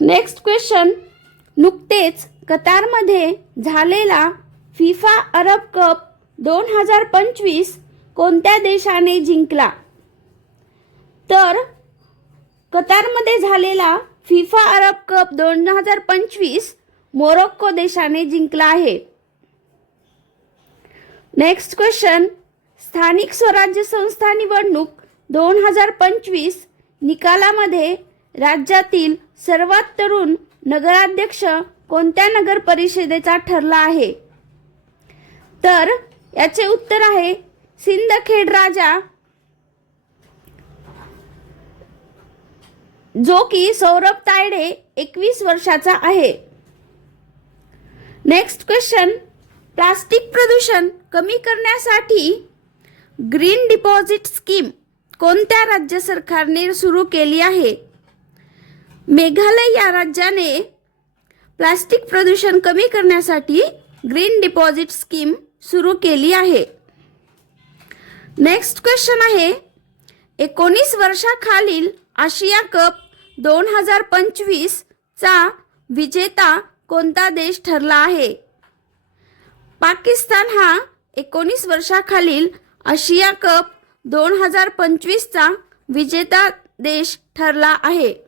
Next question, नुकतेच कतारमध्ये झालेला FIFA अरब cup 2025 कोणत्या देशाने जिंकला? तर कतारमध्ये झालेला फिफा अरब कप 2025 मोरोक्को देशाने जिंकला आहे. नेक्स्ट क्वेश्चन, स्थानिक स्वराज्य संस्था निवडणूक 2025 निकालामध्ये राज्यातील सर्वात तरुण नगराध्यक्ष कोणत्या नगर परिषदेचा ठरला आहे? तर याचे उत्तर आहे सिंदखेड राजा, जो की सौरभ तायडे 21 वर्षाचा आहे. नेक्स्ट क्वेश्चन, प्लास्टिक प्रदूषण कमी करण्यासाठी ग्रीन डिपॉझिट स्कीम कोणत्या राज्य सरकारने सुरू केली आहे? मेघालय या राज्याने प्लास्टिक प्रदूषण कमी करण्यासाठी ग्रीन डिपॉझिट स्कीम सुरू केली आहे. नेक्स्ट क्वेश्चन आहे, 19 वर्षाखालील आशिया कप 2025 चा विजेता कोणता देश ठरला आहे? पाकिस्तान हा 19 वर्षाखालील आशिया कप 2025 चा विजेता देश ठरला आहे.